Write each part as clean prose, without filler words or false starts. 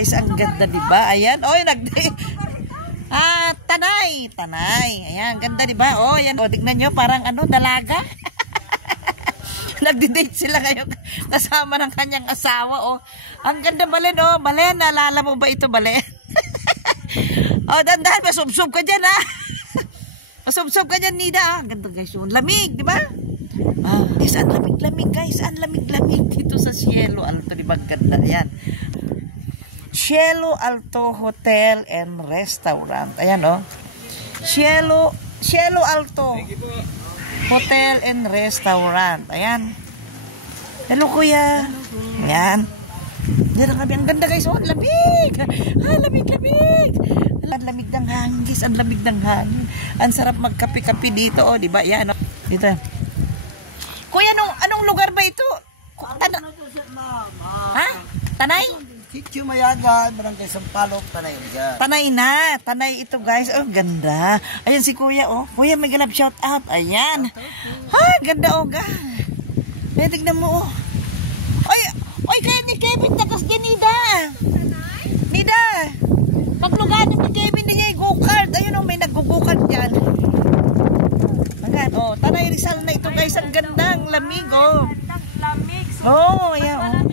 guys, ang ganda, diba? Ayan, oy, tanay. Ayan, ganda, diba? Oh, ayan, oh, tignan nyo, parang ano, dalaga. Nagdi-date sila ngayon kasama ng kanyang asawa, oh. Ang ganda, Balen, oh. Balen, naalala mo ba ito, Balen? Oh, dandahan, masubsob ka dyan, ha? Masubsob ka dyan, Nida, ah. Ganda, guys, yung lamig, diba? Guys, ang lamig-lamig, guys. Ang lamig-lamig dito sa Cielo Alto, diba? Ganda, ayan. Cielo Alto Hotel and Restaurant. Ayan, oh. Cielo Alto Hotel and Restaurant. Ayan. Hello, kuya. Ayan. Diyan kami. Ang ganda, guys. Oh, lamig. Lamig-lamig. Ang lamig ng hangin, guys. Ang lamig ng hangin. Ang sarap magkape-kape dito, oh. Diba? Ayan, oh. Dito. Kuya, anong lugar ba ito? Ha? Tanay? Sitio Mayagwan, Barangay Sampaloc, Tanay. Tanay na. Tanay ito, guys. Oh, ganda. Ayan si kuya, oh. Kuya, may ganap shout out. Ayan. Ha, ganda, oh, ga. Ayan, tignan mo, oh. Oy, kaya ni Kevin, takas dyan, Nida. Nida. Pagluganan ni Kevin niya, go-kart. Ayun, oh, may nag-go-kart dyan. Ayan, oh. Tanay Rizal na ito, guys. Ang ganda, ang lamig, oh. Oh, ayan, oh.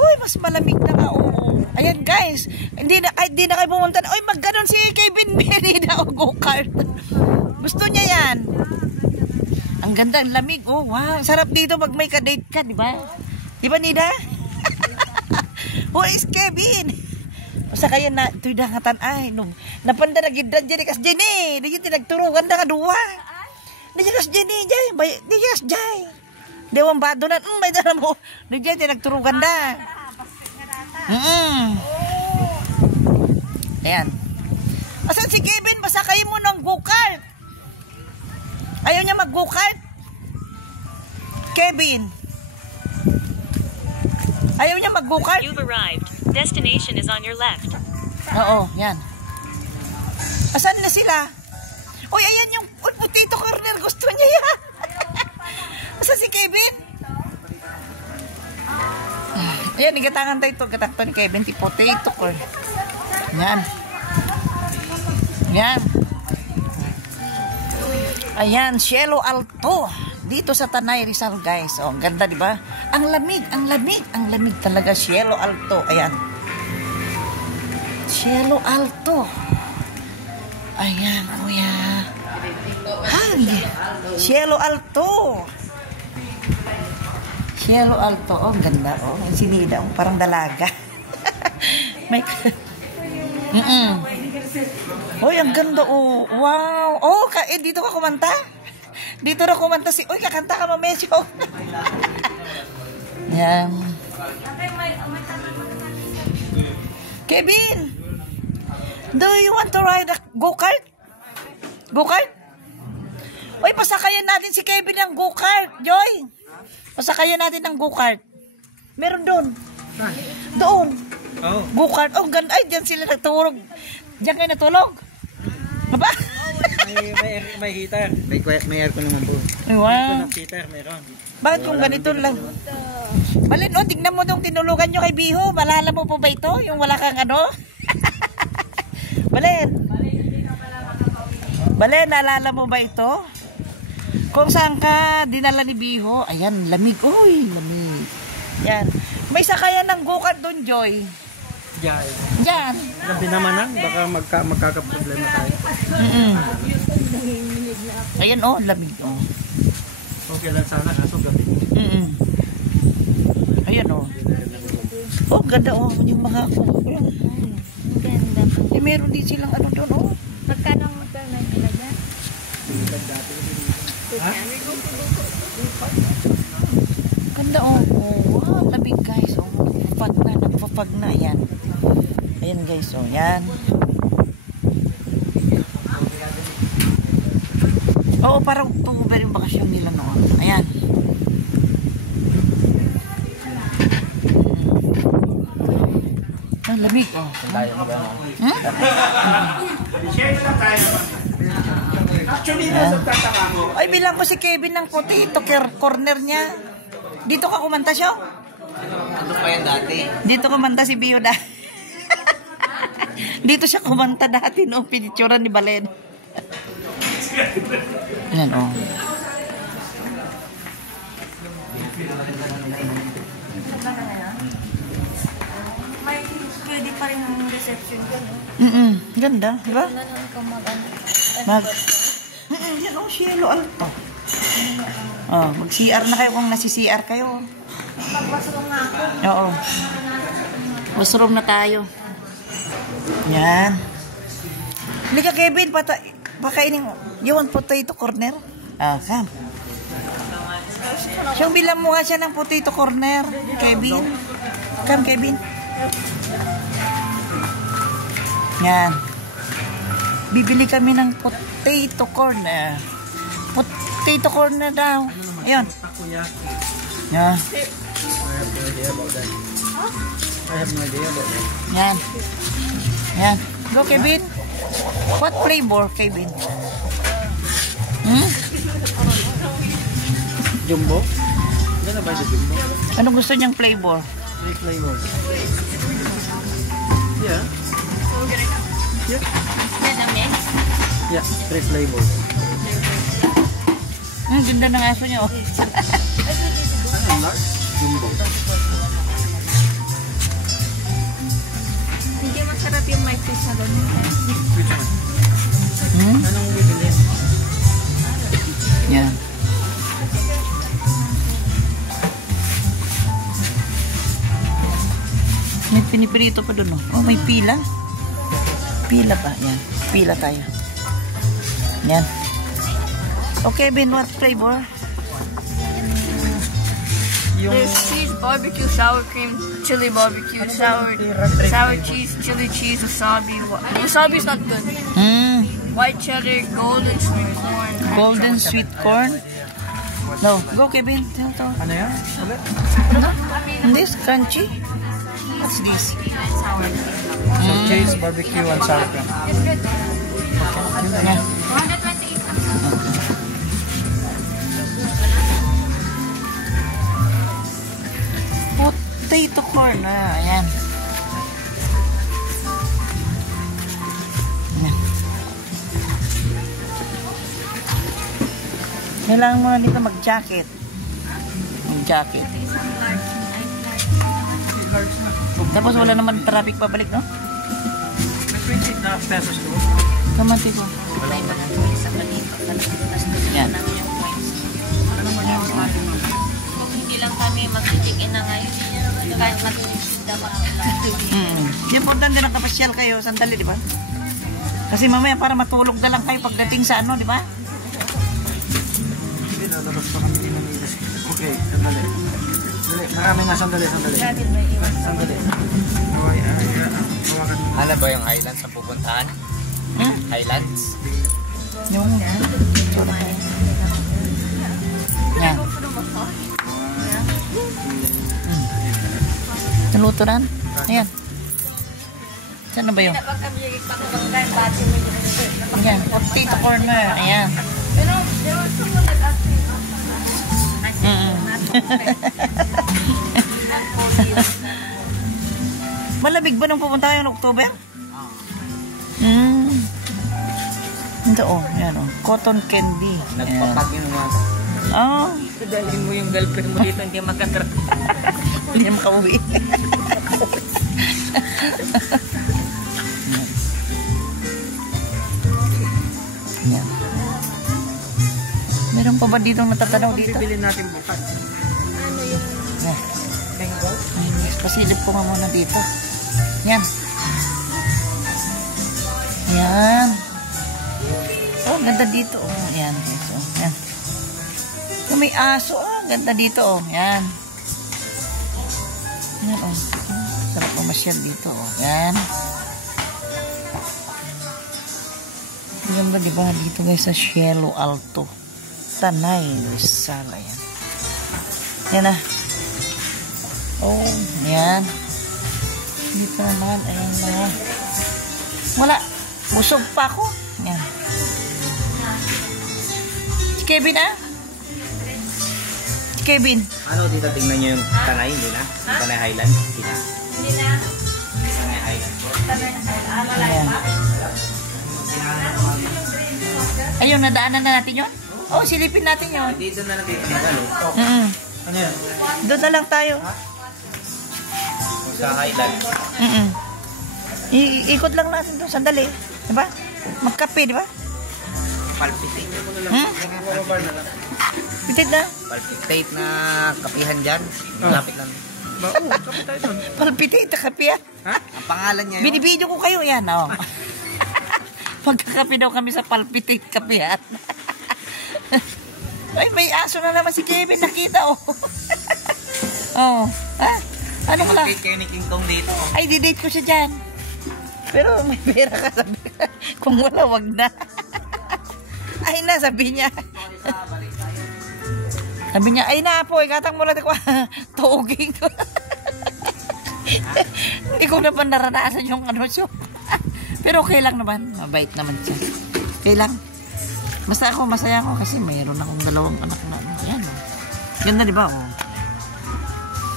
Uy, mas malamig na nga, oo. Ayan, guys. Hindi na kayo pumunta. Uy, magganon si Kevin Merida o go-kart. Gusto niya yan. Ang ganda, ang lamig. Oh, wow. Sarap dito pag may ka-date ka, di ba? Di ba, Nida? Who is Kevin? Basta kayo na, ito'y dangatan ay. Napanda na gidran dyan kas Jenny. Di dyan tinagturugan na kaduwa. Di dyan kas Jenny, Jay. Di dyan kas Jay. Dewang bado na, may dala mo. Nandiyan, tinagturugan na. Ayan. Asan si Kevin? Basta kayo mo ng go-kart. Ayaw niya mag-go-kart? Kevin. Ayaw niya mag-go-kart? You've arrived. Destination is on your left. Oo, yan. Asan na sila? Uy, ayan yung potato corner. Gusto niya yan. Asa si Kevin? Ayan, igatangan tayo ito. Gatakto ni Kevin, ti potato corn. Yan. Yan. Ayan, Cielo Alto. Dito sa Tanay Rizal, guys. Oh, ang ganda, di ba? Ang lamig, ang lamig. Ang lamig talaga, Cielo Alto. Ayan. Cielo Alto. Ayan, kuya. Ay, Cielo Alto. Cielo Alto, oh, ganda, oh. Ang sinida, oh, parang dalaga. May... Uy, ang ganda, oh. Wow. Oh, dito ka kumanta? Dito na kumanta si... Uy, kakanta ka, Mamesyo. Yan. Kevin, do you want to ride a go-kart? Go-kart? Uy, pasakayan natin si Kevin ng go-kart, Joy. Pasakayan natin ng go-kart. Meron doon. Doon. Oh. Go-kart. Oh, ganda. Ay, dyan sila nagtulog. Diyan kayo natulog. Aba? May heater. May aircon naman po. Wow. Heater, meron. Bakit kung ganito lang? Balin, oh, tignan mo itong tinulugan nyo kay Biho. Malala mo po ba ito? Yung wala kang ano? Balin. Balin, naalala mo ba ito? Kung saan ka dinala ni Biho, ayan, lamig. Uy, lamig. Yan. May sakayan ng go-kart doon, Joy. Diyan. Diyan. Gabi naman lang, baka magkakaproblema tayo. Ayan, oh, lamig, oh. Okay lang sana, kaso gabi. Ayan, oh. Oh, ganda, oh. Yung mga ganda. Eh, meron din silang ano doon, oh. Magkano naglaga? Ha? Ganda, oh. Wow, lamig, guys, oh. Nagpapag na, yan. Ayan, guys, oh. Yan. Oo, parang October yung bakasyon nila noon. Ayan. Ang lamig, oh. Ay, bilang ko si Kevin ng potato corner niya. Dito ka kumanta siya? Ano pa yan dati? Dito kumanta si Bio dati. Dito siya kumanta dati no, pinicturan ni Balen. Yan oh. May pwede pa rin ang reception ko, no? Ganda, di ba? Wala nang kamagano. Yan oh, Cielo Alto. Oh, mag-CR na kayo kung nasi-CR kayo. Magbasong nga ako. Oo. Washroom na tayo. Yan. Halika Kevin, pakainin mo. You want potato corner? Come. Siyang bilang mo nga siya ng potato corner, Kevin. Come, Kevin. Yan. Bibili kami ng potato corner. Potato corner daw. Ayun. Yan. I have no idea about that. Yan. Yan. Go, Kevin. What flavor, Kevin? Jumbo? Ganda ba sa Jumbo? Ano gusto niyang flavor? 3 flavors. Yeah. Yeah. Yeah, 3 flavors. Ganda ng aso niya, oh. Ano large? Jumbo. Hindi masarap yung may fish na ganun. Which one? Anong bibili? Yan. May pinipirito pa dun, oh. Oh, may pila. Pila pa. Yan. Pila tayo. Yan. Okay, Ben, what flavor? Yung There's cheese, barbecue, sour cream, chili barbecue, sour cheese, chili cheese, wasabi. Wasabi's not good. White cheddar, golden sweet corn. Golden sweet corn. No, go Kevin. ano yan? Ulit? And this crunchy. What's this? So cheese, barbecue, and sour cream. Yan. Potato corn. Ayan. Ayan. Kailangan mo na dito mag-jacket. Mag-jacket. Tapos wala naman traffic pabalik, no? May 20 na pesos ko. Kamanti ko. Yan. Hindi lang kami mag-check-in na ngayon. Kahit mag-isda Importante na kapasyal kayo. Sandali, di ba? Kasi mamaya para matulog na lang kayo pagdating sa ano, di ba? Hindi, lalabas pa kami din ng English. Okay, sandali. Marami nga, sandali. Sandali. Ano ba yung Highlands ang pupuntahan? Highlands? Yung yan. Naluturan? Ayan. Saan na ba yun? Ayan. Potato corner. Ayan. Malamig ba nung pupunta kayo ng October? Ito oh, yan oh. Cotton candy. Nagpapag yung mga... Oh. Dalhin mo yung girlfriend mo dito, hindi makatra. Hindi makauwi. Yan. Meron pa ba dito natatanaw dito? Bibili natin bukas. Ano yung Yan. Mango? Pasilip ko nga muna dito. Yan. Yan. Oh, ganda dito. Oh, yan. So, yan. So, may aso. Oh, ganda dito. Oh, yan. Yan, oh. Sarap mamasyal dito. Oh, yan. Ganda, diba? Dito guys sa Cielo Alto. Tanay, Rizal. Ayan. Yan na. Oh, yan. Dito naman, ayan na. Wala. Busog pa ako. Yan. Si Kevin, ah? Si Kevin. Ano, dito tingnan nyo yung Tanay, hindi na? Yung Tanay Highland, hindi na? Hindi na. Tanay Highland po. Ayan. Ayun, nadaanan na natin yun? Oo, silipin natin yun. Dito na lang dito magano. Ano yun? Doon na lang tayo. Kung sa Highland. Ikot lang natin doon, sandali. Diba? Magkape, diba? Palpitate. Pitit na. Palpitate na kapihan dyan. Malapit lang. Oo, kape tayo doon. Palpitate, kape ah. Ha? Ang pangalan niya yun? Binibidyo ko kayo, yan, oh. Magkakape daw kami sa palpitate kapehan. Ay, may aso na naman si Kevin, nakita, oh. Oh, ha? Ano ka lang? Mag-date kayo ni King Kong dito. Ay, didate ko siya dyan. Pero may pera ka, sabi. Kung wala, wag na. Ay na, sabi niya. Sabi niya, ay na po, ikatang mo lang ko. Tuuging ko. Hindi ko na pa naranasan yung ano siya. Pero okay lang naman. Mabait naman siya. Okay lang. Basta ako, masaya ako kasi mayroon akong dalawang anak na. Ayan, oh. Ganda, di ba? Oh.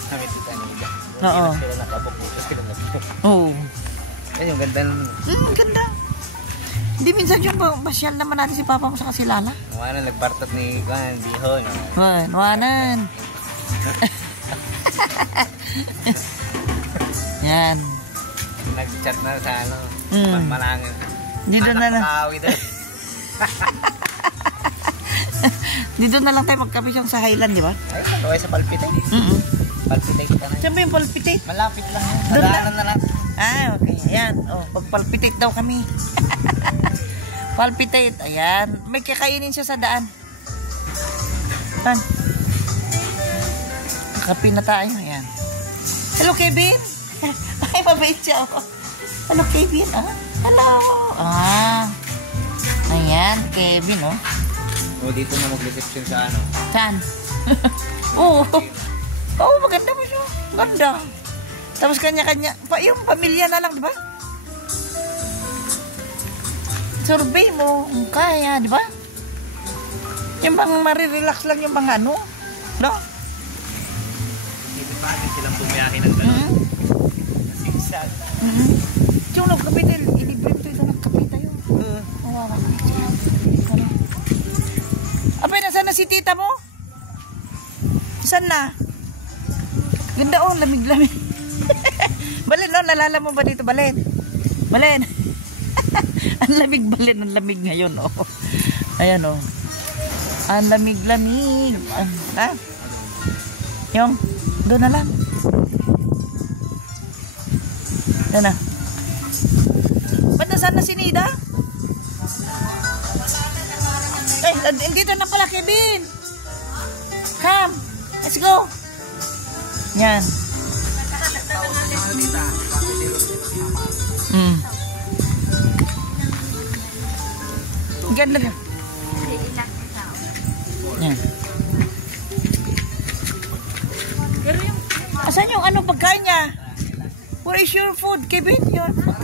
Kami dito niya. Oo. Sila nakabukutas. Oo. Yan yung ganda nun. Ganda. Hindi minsan yung basyal naman natin si Papa mo sa kasilala. Wanan, nagpartot ni Juan, Bihon. Wanan. Yan. Nag-chat na sa ano, Malangin. Dito na lang. Nakakawi doon. Dito na lang tayo magkape siyang sa Highland, di ba? Ay, okay sa Palpitate. Palpitate ka na. Saan ba yung palpitate? Malapit lang yun. Doon Nadaanan na lang. Ah, okay. Ayan. Oh, pag-palpitate daw kami. Palpitate. Ayan. May kakainin siya sa daan. Saan? Kape na tayo. Ayan. Hello, Kevin. Ay, mabait siya. Oh. Hello, Kevin. Ah? Hello. Ah. Ayan, Kevin, oh. O, dito na mag-reception sa ano. Saan? Oo. Oo, maganda mo siya. Ganda. Tapos kanya-kanya. Yung pamilya na lang, di ba? Survey mo kung kaya, di ba? Yung bang marirelax lang yung bang ano. No? Dito pa, silang bumiyahin ng gano'n. Sigsag. Yung nagkapitil, ilibrip to ito nagkapit tayo. Mawawa ka. Abay, nasaan na si tita mo? Saan na? Ganda oh, lamig-lamig. Balen, no? Nalala mo ba dito, Balen? Balen. Ang lamig, Balen. Ang lamig ngayon, oh. Ayan, oh. Ang lamig-lamig. Ha? Yung, doon na lang. Doon na. Ba't nasaan na si Nida? Eh, dito na pala, Kevin. Come. Let's go. Yan. Ganda na. Yan. Asan yung ano pagkain niya? Where is your food, Kevin? Your food.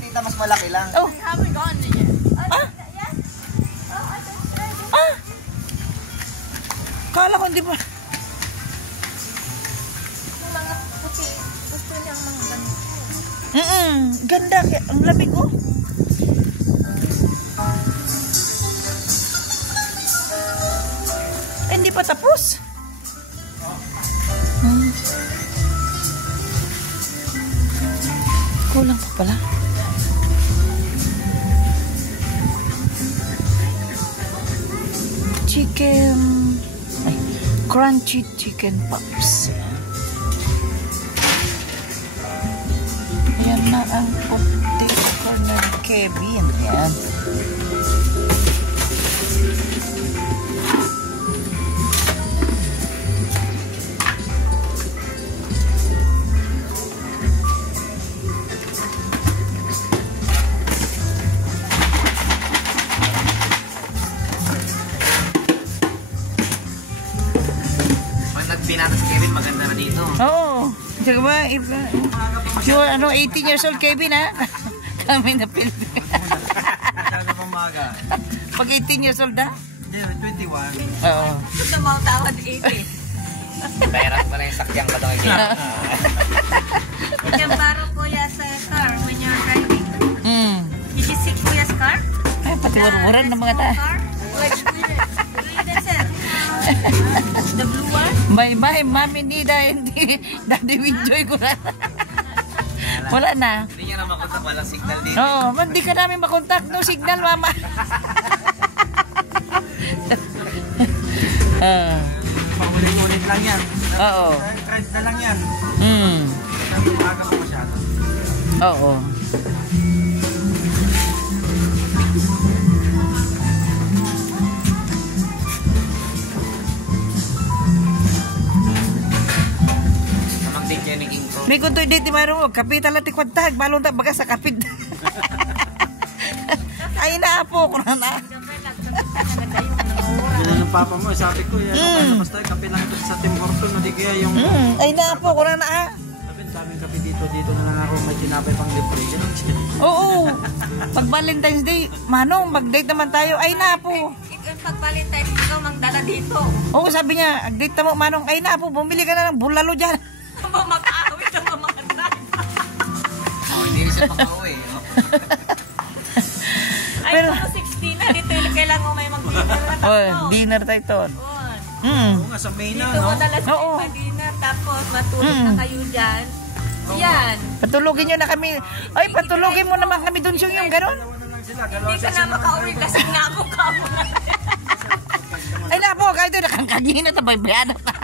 Tita, mas malaki lang. Oh. I haven't gotten it yet. Ah? Ah? Kala ko hindi pa. Yung mga puti, gusto niyang mga ganito. Ganda. Ang lamig oh. Eh, hindi pa tapos. Kulang pa pala. Chicken. Ay, crunchy chicken pops. Ayan na ang puti corner Kevin. Ayan. Pinatas Kevin, maganda na dito. Oo. Tsaka ba, you are, 18 years old, Kevin, ha? Kami na Pilipino. Masyado pang maga. Pag 18 years old na? Hindi, 21. Oo. Gusto mo tawad 80. Bayaran mo na yung sakyang ka daw. You can borrow Kuya's car when you're driving. Did you see Kuya's car? Ay, pati waran ng mga ta. Car? Which Kuya? The blue one? Bye-bye, Mami Nida, hindi. Daddy Winjoy ko na. Wala na. Hindi niya na makontak, walang signal dito. Oo, hindi ka namin makontak. No signal, Mama. Paulit-ulit lang yan. Oo. Trend na lang yan. Kasi umaga pa masyado. Oo. Namang din dyan ni King Kong. May kuntoy dito, mayroon mo. Kapital at ikwantag. Balong ta baga sa kapit. Ay na po, kung na. Ganun ng papa mo, sabi ko yan. Basta kape lang ito sa Tim Horton, hindi kaya yung... Ay na po, kung na. Sabi, daming kape dito na lang ako, may tinapay pang libre. Ganun siya. Oo. Pag Valentine's Day, Manong, mag-date naman tayo. Ay na po. Pag Valentine's, ikaw magdala dito. Oo, sabi niya, ag-date na mo, Manong. Ay na po, bumili ka na ng bulalo dyan. Makaawit ang mga driver. Hindi rin siya pang-uwi. Ay, Pero- 16 na. Dito kailangan mo may mag-dinner na Oh, tatlo. dinner tayo ton. Oo nga, sa May na, Dito no? mo dalas Oo. may mag-dinner. Tapos matulog na kayo dyan. Yan. Patulugin nyo na kami. Ay, patulugin mo naman kami dun yung gano'n. Hindi ka na makauwi kasi nga ako kamo na. Ay na po, kahit doon nakangkagin na tabay bayada na.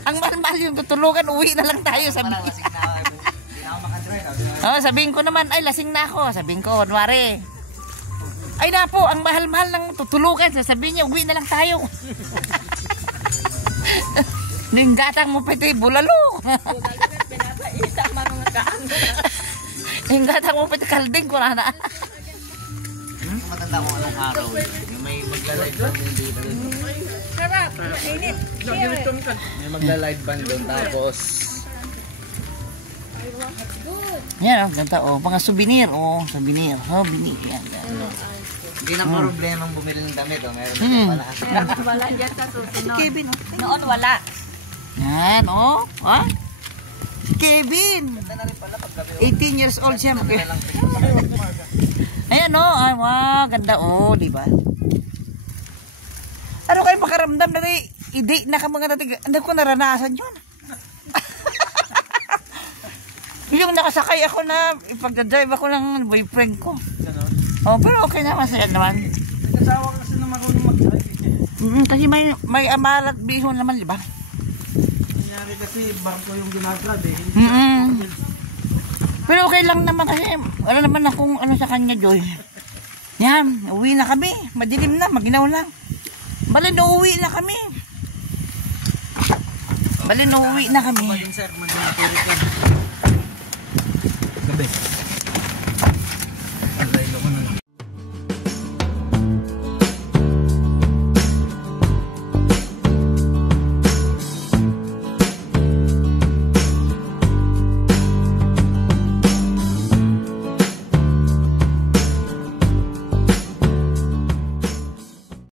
Ang mahal-mahal yung tutulugan, uwi na lang tayo. Sabi. Lasing na ako. Hindi na ako makadrive. Oh, sabihin ko naman, ay lasing na ako. Sabihin ko, kunwari. Ay na po, ang mahal-mahal ng tutulugan. Sabihin niya, uwi na lang tayo. Ninggatang mo piti, bulalo. Pinapaita mga kaano. Ninggatang mo piti, kalding ko na. Matanda ko anong araw. Yung may magla-live band yung dito. Sarap. Mainit. May magla-live band doon tapos... Yan, ang ganda, oh. Mga souvenir, oh. Souvenir, oh, souvenir. Yan, yan. Hindi na problema ang bumili ng damit. Oh. Meron na pala kasi. Wala dyan sa susunod. Kevin, oh. Noon wala. Yan, oh. Ha? Si Kevin. 18 years old siya. Ayan, oh. Ay, wow, ganda, oh. Diba? Ano kayo makaramdam na i-date na ka mga natin? Hindi ko naranasan yun. Yung nakasakay ako na ipagdadrive ako ng boyfriend ko. Oh, pero okay naman, masaya naman. Nag-asawa kasi na marunong mag-drive. Kasi may amalat bihon naman, di ba? Nangyari kasi barko yung ginaglag eh. Pero okay lang naman kasi wala naman akong ano sa kanya, Joy. Yan, uwi na kami. Madilim na, maginaw lang. Bali, uuwi na kami. Bali, uuwi na kami. Sir, gabi.